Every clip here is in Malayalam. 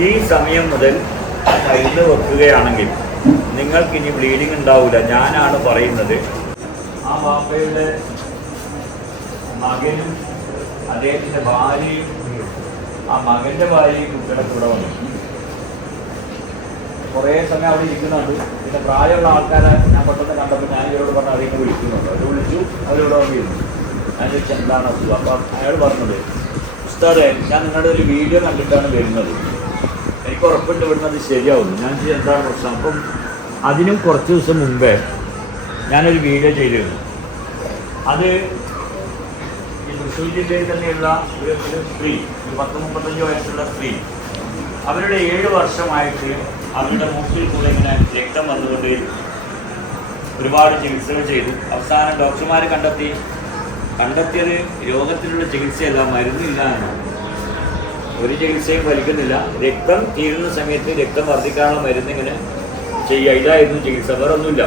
ഈ സമയം മുതൽ മരുന്ന് വെക്കുകയാണെങ്കിൽ നിങ്ങൾക്ക് ഇനി ബ്ലീഡിങ് ഉണ്ടാവില്ല ഞാനാണ് പറയുന്നത്. ആ വാപ്പയുടെ മകനും അദ്ദേഹത്തിന്റെ ഭാര്യയും ആ മകന്റെ ഭാര്യയും കുട്ടിയുടെ കൂടെ വന്നു. കുറേ സമയം അവിടെ ഇരിക്കുന്നുണ്ട്. പിന്നെ പ്രായമുള്ള ആൾക്കാരെ ഞാൻ പെട്ടെന്ന് കണ്ടപ്പോൾ ഞാൻ ഇവരോട് പറഞ്ഞു അതിനെ വിളിക്കുന്നുണ്ട്. അവർ വിളിച്ചു. അവരോട് വന്നിരുന്നു. ഞാൻ ചോദിച്ചു എന്താണ്? അസുഖം അയാൾ പറഞ്ഞത് ഉസ്താദെ ഞാൻ നിങ്ങളുടെ ഒരു വീഡിയോ കണ്ടിട്ടാണ് വരുന്നത്. എനിക്ക് ഉറപ്പുണ്ട് ഇവിടുന്ന് അത് ശരിയാവുന്നു ഞാൻ എന്താണ് പ്രശ്നം? അപ്പം അതിനും കുറച്ച് ദിവസം മുമ്പേ ഞാനൊരു വീഡിയോ ചെയ്തിരുന്നു. അത് ഈ തൃശ്ശൂർ ജില്ലയിൽ തന്നെയുള്ള ഒരു ഒരു സ്ത്രീ ഒരു പത്ത് മുപ്പത്തഞ്ച് വയസ്സുള്ള സ്ത്രീ അവരുടെ ഏഴ് വർഷമായിട്ട് അവരുടെ മൂക്കിൽ കൂടെ ഇങ്ങനെ രക്തം വന്നുകൊണ്ടേയിരുന്നു. ഒരുപാട് ചികിത്സകൾ ചെയ്തു. അവസാനം ഡോക്ടർമാർ കണ്ടെത്തി. കണ്ടെത്തിയത് രോഗത്തിനുള്ള ചികിത്സയല്ല മരുന്നില്ല എന്നാണ്. ഒരു ചികിത്സയും വലിക്കുന്നില്ല. രക്തം തീരുന്ന സമയത്ത് രക്തം വർദ്ധിക്കാനുള്ള മരുന്നിങ്ങനെ ചെയ്യുക. ഇതായിരുന്നു ചികിത്സ. വേറെ ഒന്നുമില്ല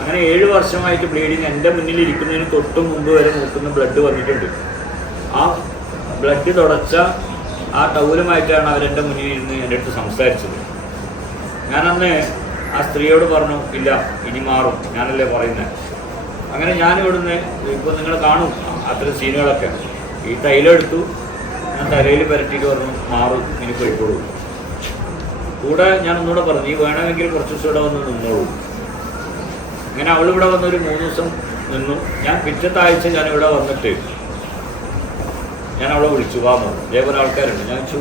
അങ്ങനെ ഏഴ് വർഷമായിട്ട് ബ്ലീഡിങ് എന്റെ മുന്നിൽ ഇരിക്കുന്നതിന് തൊട്ട് മുമ്പ് വരെ നോക്കുന്ന ബ്ലഡ് വന്നിട്ടുണ്ട്. ആ ബ്ലഡ് തുടച്ച ആ ടൗലുമായിട്ടാണ് അവരെന്റെ മുന്നിൽ ഇരുന്ന് എന്റെ അടുത്ത് സംസാരിച്ചത്. ഞാനന്ന് ആ സ്ത്രീയോട് പറഞ്ഞു ഇല്ല ഇനി മാറും. ഞാനല്ലേ പറയുന്നത് അങ്ങനെ ഞാനിവിടുന്ന് ഇപ്പോൾ നിങ്ങൾ കാണും അത്തരം സീനുകളൊക്കെ ഈ തൈലം എടുത്തു. ഞാൻ തലയിൽ പരട്ടിയിട്ട് പറഞ്ഞു മാറും ഇനി പോയിക്കോളൂ. കൂടെ ഞാൻ ഒന്നുകൂടെ പറഞ്ഞു നീ വേണമെങ്കിൽ കുറച്ച് ദിവസം ഇവിടെ വന്ന് നിന്നോളൂ. അങ്ങനെ അവൾ ഇവിടെ ഒരു മൂന്ന് ദിവസം നിന്നു. ഞാൻ പിറ്റത്തെ ആഴ്ച ഞാൻ ഇവിടെ വന്നിട്ട് ഞാൻ അവളെ വിളിച്ചു വാ മോൾ ഇതേപോലെ ആൾക്കാരുണ്ട്. ഞാൻ വെച്ചു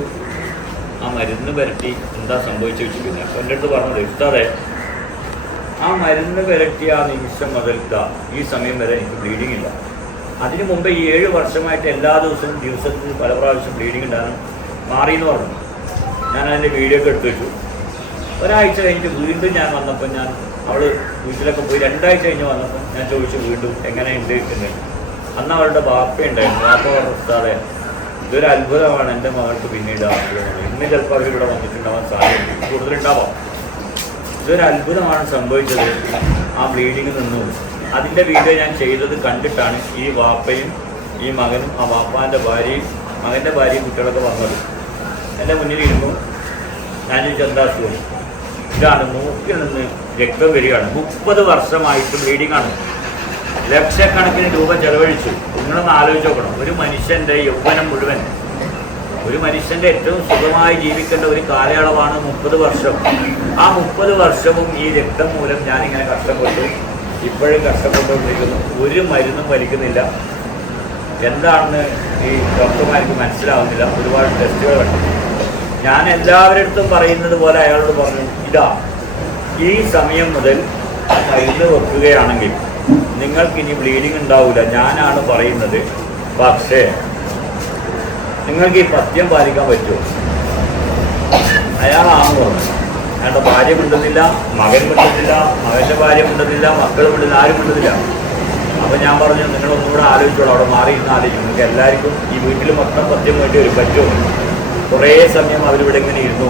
ആ മരുന്ന് പുരട്ടി എന്താ സംഭവിച്ചു വെച്ചു പിന്നെ അപ്പോൾ എന്റെ അടുത്ത് പറഞ്ഞത് ഇഷ്ടാതെ ആ മരുന്ന് പുരട്ടിയ ആ നിമിഷം മുതൽക്ക ഈ സമയം വരെ എനിക്ക് ബ്ലീഡിംഗ് ഇല്ല. അതിനു മുമ്പ് ഈ ഏഴ് വർഷമായിട്ട് എല്ലാ ദിവസവും ദിവസത്തിൽ പല പ്രാവശ്യം ബ്ലീഡിങ് ഉണ്ടാകും മാറി എന്ന് പറഞ്ഞു. ഞാൻ അതിന്റെ വീഡിയോ ഒക്കെ എടുത്തു വെച്ചു. ഒരാഴ്ച കഴിഞ്ഞിട്ട് വീണ്ടും ഞാൻ വന്നപ്പോൾ ഞാൻ അവൾ വീട്ടിലൊക്കെ പോയി രണ്ടാഴ്ച കഴിഞ്ഞ് വന്നപ്പോൾ ഞാൻ ചോദിച്ചു വീണ്ടും എങ്ങനെയുണ്ട് എന്ന്. അന്ന് അവളുടെ ബാപ്പ ഉണ്ടായിരുന്നു. ബാപ്പ ഉസ്താദെ ഇതൊരു അത്ഭുതമാണ് എന്റെ മകൾക്ക് പിന്നീട്. ഇന്ന് ചിലപ്പോൾ അവരിവിടെ വന്നിട്ടുണ്ടാവാൻ സാധ്യത കൂടുതലുണ്ടാവാം. ഇതൊരു അത്ഭുതമാണ് സംഭവിച്ചത്. ആ ബ്ലീഡിങ് നിന്നു. അതിന്റെ വീഡിയോ ഞാൻ ചെയ്തത് കണ്ടിട്ടാണ് ഈ വാപ്പയും ഈ മകനും ആ വാപ്പാന്റെ ഭാര്യയും മകന്റെ ഭാര്യയും കുട്ടികളൊക്കെ വന്നത്. എന്റെ മുന്നിലിരുന്നു ഞാൻ അസുഖം? ഇതാണ് മൂക്കിൽ നിന്ന് രക്തം വരികയാണ്. മുപ്പത് വർഷമായിട്ട് ബ്ലീഡിംഗ് ആണ്. ലക്ഷക്കണക്കിന് രൂപ ചെലവഴിച്ചു. നിങ്ങളൊന്ന് ആലോചിച്ച് നോക്കണം. ഒരു മനുഷ്യന്റെ യൗവനം മുഴുവൻ ഒരു മനുഷ്യന്റെ ഏറ്റവും സുഖമായി ജീവിക്കേണ്ട ഒരു കാലയളവാണ് മുപ്പത് വർഷം. ആ മുപ്പത് വർഷവും ഈ രക്തം മൂലം ഞാനിങ്ങനെ കഷ്ടപ്പെട്ടു. ഇപ്പോഴും കഷ്ടപ്പെട്ടുകൊണ്ടിരിക്കുന്നു. ഒരു മരുന്നും വലിക്കുന്നില്ല. എന്താണെന്ന് ഈ ഡോക്ടർമാർക്ക് മനസ്സിലാവുന്നില്ല. ഒരുപാട് ടെസ്റ്റുകൾ കണ്ടു ഞാൻ എല്ലാവരുടെ അടുത്തും പറയുന്നത് പോലെ അയാളോട് പറഞ്ഞു ഇതാ ഈ സമയം മുതൽ മരുന്ന് വെക്കുകയാണെങ്കിൽ നിങ്ങൾക്ക് ഇനി ബ്ലീഡിംഗ് ഉണ്ടാവില്ല ഞാനാണ് പറയുന്നത്. പക്ഷേ നിങ്ങൾക്ക് ഈ പത്യം പാലിക്കാൻ പറ്റുമോ? അയാളാണെന്ന് പറഞ്ഞു അയാളുടെ ഭാര്യ മിണ്ടുന്നില്ല മകൻ മിണ്ടുന്നില്ല മകന്റെ ഭാര്യ മിണ്ടുന്നില്ല മക്കൾ മിണ്ടുന്നില്ല ആരും മിണ്ടുന്നില്ല. അപ്പം ഞാൻ പറഞ്ഞു നിങ്ങൾ ഒന്നുകൂടെ ആലോചിച്ചോളൂ അവിടെ മാറി ഇരുന്ന് ആലോചിക്കും. നിങ്ങൾക്ക് എല്ലാവർക്കും ഈ വീട്ടിൽ മൊത്തം പദ്യം വേണ്ടി വരും കുറേ സമയം അവരിവിടെ ഇങ്ങനെ ഇരുന്നു.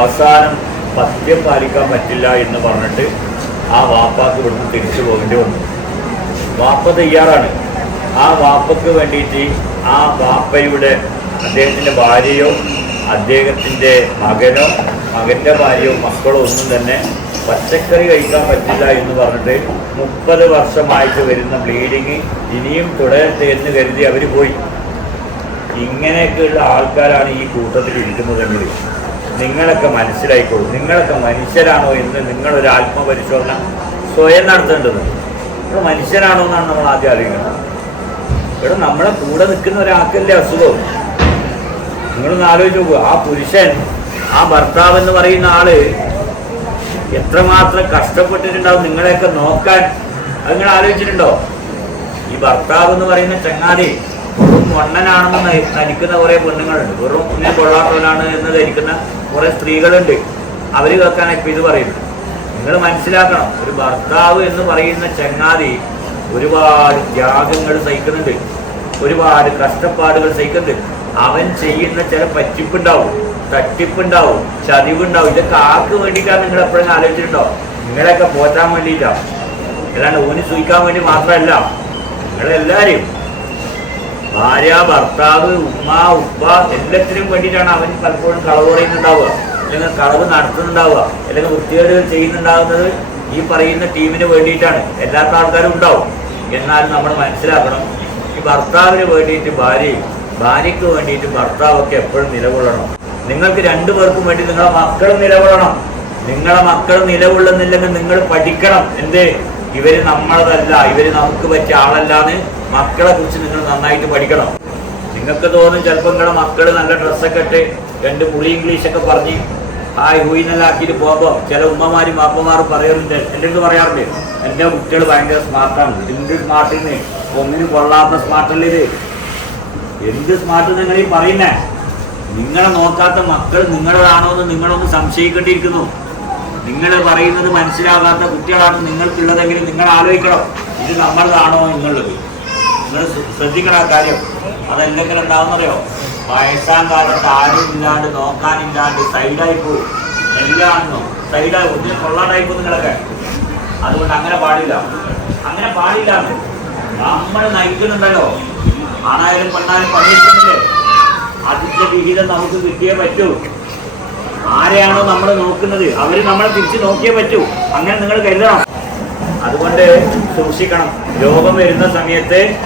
അവസാനം പദ്യം പാലിക്കാൻ പറ്റില്ല എന്ന് പറഞ്ഞിട്ട് ആ വാപ്പാക്ക് ഇവിടുന്ന് തിരിച്ചു പോകേണ്ടി വന്നു. വാപ്പ തയ്യാറാണ്. ആ വാപ്പക്ക് വേണ്ടിയിട്ട് ആ വാപ്പയുടെ അദ്ദേഹത്തിന്റെ ഭാര്യയോ അദ്ദേഹത്തിന്റെ മകനോ മകന്റെ ഭാര്യയോ മക്കളോ ഒന്നും തന്നെ പച്ചക്കറി കഴിക്കാൻ പറ്റില്ല എന്ന് പറഞ്ഞിട്ട് മുപ്പത് വർഷമായിട്ട് വരുന്ന ബ്ലീഡിങ് ഇനിയും തുടരട്ടെ എന്ന് കരുതി അവർ പോയി. ഇങ്ങനെയൊക്കെയുള്ള ആൾക്കാരാണ് ഈ കൂട്ടത്തിൽ ഇരിക്കുന്നതെങ്കിൽ നിങ്ങളൊക്കെ മനസ്സിലായിക്കോളൂ നിങ്ങളൊക്കെ മനുഷ്യരാണോ എന്ന് നിങ്ങളൊരു ആത്മപരിശോധന സ്വയം നടത്തേണ്ടത്. ഇവിടെ മനുഷ്യരാണോ എന്നാണ് നമ്മൾ ആദ്യം അറിയുന്നത് ഇവിടെ നമ്മളെ കൂടെ നിൽക്കുന്ന ഒരാൾക്കല്ലേ അസുഖം. നിങ്ങളൊന്ന് ആലോചിച്ച് നോക്കുക ആ പുരുഷൻ ആ ഭർത്താവ് എന്ന് പറയുന്ന ആൾ എത്രമാത്രം കഷ്ടപ്പെട്ടിട്ടുണ്ടാവും നിങ്ങളെയൊക്കെ നോക്കാൻ. അത് നിങ്ങൾ ആലോചിച്ചിട്ടുണ്ടോ? ഈ ഭർത്താവ് എന്ന് പറയുന്ന ചങ്ങാതി വെറും മണ്ണനാണെന്ന് ധരിക്കുന്ന കുറെ പെണ്ണുങ്ങളുണ്ട്. വെറും ഇങ്ങനെ കൊള്ളാത്തവനാണ് എന്ന് ധരിക്കുന്ന കുറെ സ്ത്രീകളുണ്ട്. അവർ കേൾക്കാനാണ് ഇപ്പൊ ഇത് പറയുന്നത്. നിങ്ങൾ മനസ്സിലാക്കണം ഒരു ഭർത്താവ് എന്ന് പറയുന്ന ചങ്ങാതി ഒരുപാട് ത്യാഗങ്ങൾ സഹിക്കുന്നുണ്ട്. ഒരുപാട് കഷ്ടപ്പാടുകൾ സഹിക്കുന്നുണ്ട്. അവൻ ചെയ്യുന്ന ചില പറ്റിപ്പുണ്ടാവും. തട്ടിപ്പുണ്ടാവും ചതിവുണ്ടാവും. ഇതൊക്കെ ആർക്ക് വേണ്ടിയിട്ടാണ് നിങ്ങൾ എപ്പോഴും ആലോചിച്ചിട്ടുണ്ടോ? നിങ്ങളെയൊക്കെ പോറ്റാൻ വേണ്ടിയിട്ടാണ് അല്ലാണ്ട് ഊനി സൂഹിക്കാൻ വേണ്ടി മാത്രമല്ല നിങ്ങളെല്ലാവരെയും ഭാര്യ ഭർത്താവ് ഉമ്മ ഉപ്പ എല്ലാത്തിനും വേണ്ടിയിട്ടാണ് അവൻ പലപ്പോഴും കളവ് പറയുന്നുണ്ടാവുക. അല്ലെങ്കിൽ കളവ് നടത്തുന്നുണ്ടാവുക. അല്ലെങ്കിൽ വൃത്തികേടുകൾ ചെയ്യുന്നുണ്ടാകുന്നത് ഈ പറയുന്ന ടീമിന് വേണ്ടിയിട്ടാണ്. എല്ലാത്ത ആൾക്കാരും ഉണ്ടാവും. എന്നാൽ നമ്മൾ മനസ്സിലാക്കണം ഈ ഭർത്താവിന് വേണ്ടിയിട്ട് ഭാര്യയും ഭാര്യയ്ക്ക് വേണ്ടിയിട്ട് ഭർത്താവൊക്കെ എപ്പോഴും നിലകൊള്ളണം. നിങ്ങൾക്ക് രണ്ടു പേർക്കും വേണ്ടി നിങ്ങളെ മക്കൾ നിലകൊള്ളണം. നിങ്ങളെ മക്കൾ നിലകൊള്ളുന്നില്ലെങ്കിൽ നിങ്ങൾ പഠിക്കണം. എന്തേ? ഇവർ നമ്മളതല്ല. ഇവർ നമുക്ക് പറ്റിയ ആളല്ലാന്ന് മക്കളെ കുറിച്ച് നിങ്ങൾ നന്നായിട്ട് പഠിക്കണം. നിങ്ങൾക്ക് തോന്നും ചിലപ്പോൾ നിങ്ങളുടെ മക്കൾ നല്ല ഡ്രസ്സൊക്കെ ഇട്ട് രണ്ട് പുളി ഇംഗ്ലീഷൊക്കെ പറഞ്ഞ് ഹായ് ഹൂയിന്നെല്ലാം ആക്കിയിട്ട് പോകുമ്പോൾ ചില ഉമ്മമാരും ബാപ്പമാരും പറയാറുണ്ട് എന്റെ അടുത്ത് പറയാറുണ്ട് എന്റെ കുട്ടികൾ ഭയങ്കര സ്മാർട്ടാണ് എന്ത് സ്മാർട്ടിന്ന് ഒന്നിനും കൊള്ളാത്ത സ്മാർട്ടല്ലേ ഇത്? എന്ത് സ്മാർട്ട് നിങ്ങൾ ഈ പറയുന്നേ? നിങ്ങളെ നോക്കാത്ത മക്കൾ നിങ്ങളതാണോ എന്ന് നിങ്ങളൊന്ന് സംശയിക്കേണ്ടിയിരിക്കുന്നു. നിങ്ങൾ പറയുന്നത് മനസ്സിലാകാത്ത കുട്ടികളാണ് നിങ്ങൾക്കുള്ളതെങ്കിൽ നിങ്ങൾ ആലോചിക്കണം. ഇത് നമ്മളതാണോ എന്നുള്ളത്. നിങ്ങൾ ശ്ര- ശ്രദ്ധിക്കണം ആ കാര്യം. അതെന്തെങ്കിലും ഉണ്ടാവുന്നറിയോ? വയസ്സാം കാലത്ത് ആരും ഇല്ലാണ്ട് നോക്കാനില്ലാണ്ട് സൈഡായി പോകും എല്ലാം സൈഡായി ഒന്നിനും കൊള്ളാണ്ടായി പോകും നിങ്ങളൊക്കെ. അതുകൊണ്ട് അങ്ങനെ പാടില്ല. അങ്ങനെ പാടില്ല നമ്മൾ നയിക്കുന്നുണ്ടല്ലോ. ആണായാലും പെണ്ണായാലും പണിയെടുക്കുന്നില്ലേ? അതിന്റെ വിഹിതം നമുക്ക് കിട്ടിയേ പറ്റൂ. ആരെയാണോ നമ്മൾ നോക്കുന്നത്? അവർ നമ്മളെ തിരിച്ച് നോക്കിയേ പറ്റൂ. അങ്ങനെ നിങ്ങൾ കരുതണം. അതുകൊണ്ട് സൂക്ഷിക്കണം. രോഗം വരുന്ന സമയത്ത്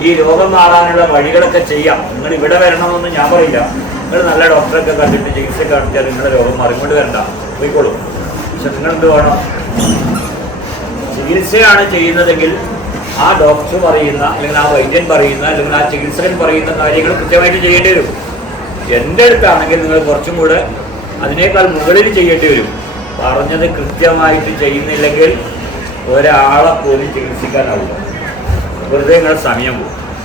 ഈ രോഗം മാറാനുള്ള വഴികളൊക്കെ ചെയ്യാം. നിങ്ങൾ ഇവിടെ വരണമെന്നൊന്നും ഞാൻ പറയില്ല. നിങ്ങൾ നല്ല ഡോക്ടറൊക്കെ കണ്ടിട്ട് ചികിത്സ കാണിച്ചാൽ നിങ്ങളുടെ രോഗം മറികൊണ്ട് വരണ്ട. പോയിക്കോളൂ. പക്ഷെ നിങ്ങൾ എന്ത് വേണം? ചികിത്സയാണ് ചെയ്യുന്നതെങ്കിൽ ആ ഡോക്ടർ പറയുന്ന അല്ലെങ്കിൽ ആ വൈദ്യൻ പറയുന്ന അല്ലെങ്കിൽ ആ ചികിത്സകൻ പറയുന്ന കാര്യങ്ങൾ കൃത്യമായിട്ട് ചെയ്യേണ്ടി വരും. എന്റെ അടുത്താണെങ്കിൽ നിങ്ങൾ കുറച്ചും കൂടെ അതിനേക്കാൾ മുകളിൽ ചെയ്യേണ്ടി വരും. പറഞ്ഞത് കൃത്യമായിട്ട് ചെയ്യുന്നില്ലെങ്കിൽ ഒരാളെ പോലും ചികിത്സിക്കാനാവില്ല. വെറുതെ നിങ്ങളുടെ സമയം പോകും.